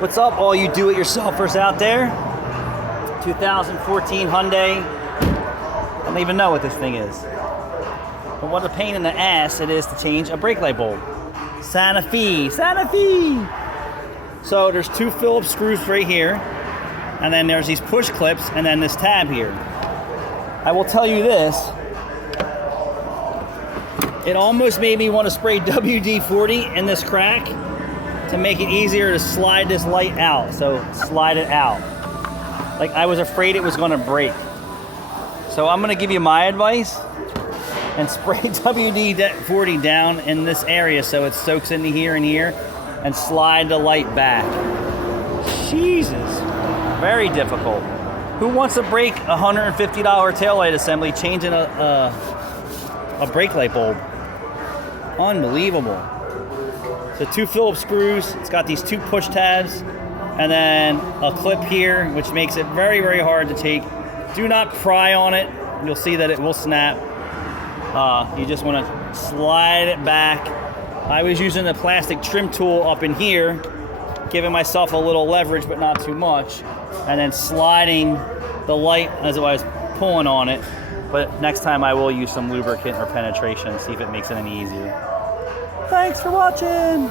What's up, all you do-it-yourselfers out there? 2014 Hyundai. I don't even know what this thing is. But what a pain in the ass it is to change a brake light bulb. Santa Fe, Santa Fe! So there's two Phillips screws right here, and then there's these push clips, and then this tab here. I will tell you this, it almost made me want to spray WD-40 in this crack to make it easier to slide this light out. So slide it out. Like I was afraid it was going to break. So I'm going to give you my advice and spray WD-40 down in this area so it soaks into here and here and slide the light back. Jesus, very difficult. Who wants to break a $150 taillight assembly changing a brake light bulb? Unbelievable. So two Phillips screws, it's got these two push tabs, and then a clip here, which makes it very, very hard to take. Do not pry on it. You'll see that it will snap. You just want to slide it back. I was using the plastic trim tool up in here, giving myself a little leverage, but not too much, and then sliding the light as I was pulling on it. But next time I will use some lubricant or penetration, see if it makes it any easier. Thanks for watching.